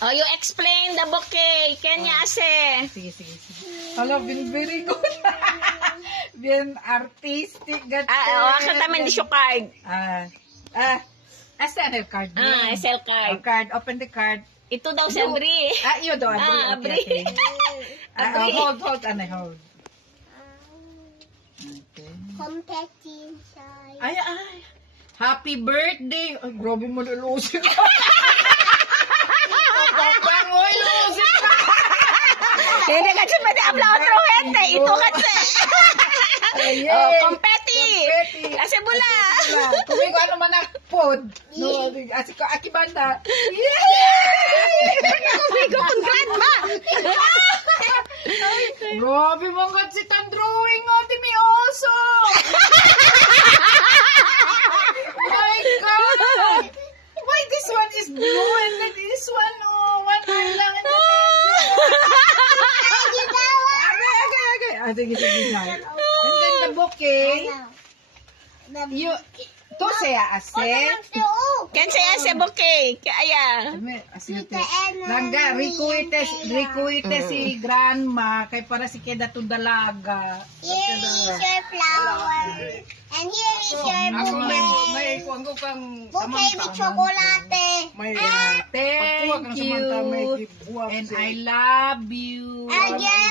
Oh, you explain the bouquet. Kenya ase. Sige. Hello, very good. Bien artistic. Ako taman di siya card. SNL card. SL card. Card. Open the card. Ito daw si Abri. You do, Abri. Abri. Okay. Hold, hold. Okay. Competition. Ay. Happy birthday. Ay, grabe mo lulusin ka. Papangoy, lulusin ka. Hindi kasi pwede abla otro gente. Ito kasi. Kompeti. Kasi bula. Kung ko ano man ang pod. No, asi ko akibanda. Kumigo kung grandma. Grabe mo nga si tan drawing o di may oso. My God. Why this one is blue and then this one one eye lang and then sige. And then the bouquet. You to saya ase. Kan saya sa bouquet. Kaya. Langga, requite si grandma kay para si keda to dalaga. Here is your flower. And here is your bouquet. May kuang ko kang Bouquet with chocolate. thank you and I love you. Again.